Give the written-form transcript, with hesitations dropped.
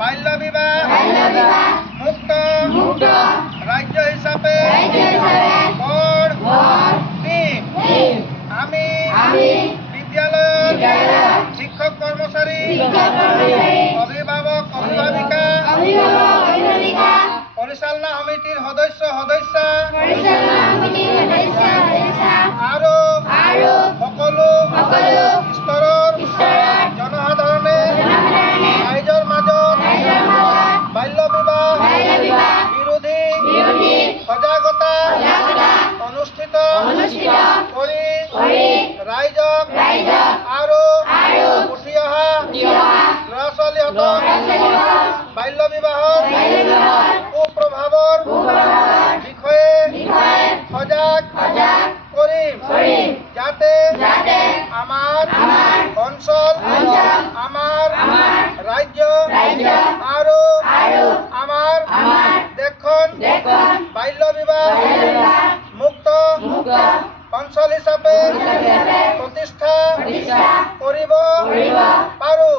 বাল্য বিবাহ মুক্ত ৰাজ্য হিসাবে গড় দিম। আমি বিদ্যালয়েৰ শিক্ষক কৰ্মচাৰী অভিভাবক অভিভাবিকা পৰিচালনা সমিতিৰ সদস্য আৰু সকলো স্তৰৰ জনসাধাৰণে ৰাইজৰ মাজত বাল্য বিবাহ বিৰোধী সজাগতা অনুষ্ঠিত কৰি ৰাইজক আৰু উঠি অহা ল'ৰা ছোৱালীহঁতক বাল্য বিবাহৰ কুপ্ৰভাৱৰ বিষয়ে সজাগ কৰিম, যাতে আমাৰ অঞ্চল আমাৰ ৰাজ্য আৰু আমাৰ দেশখন বাল্য বিবাহ মুক্ত অঞ্চল হিচাপে প্ৰতিষ্ঠা কৰিব পাৰোঁ।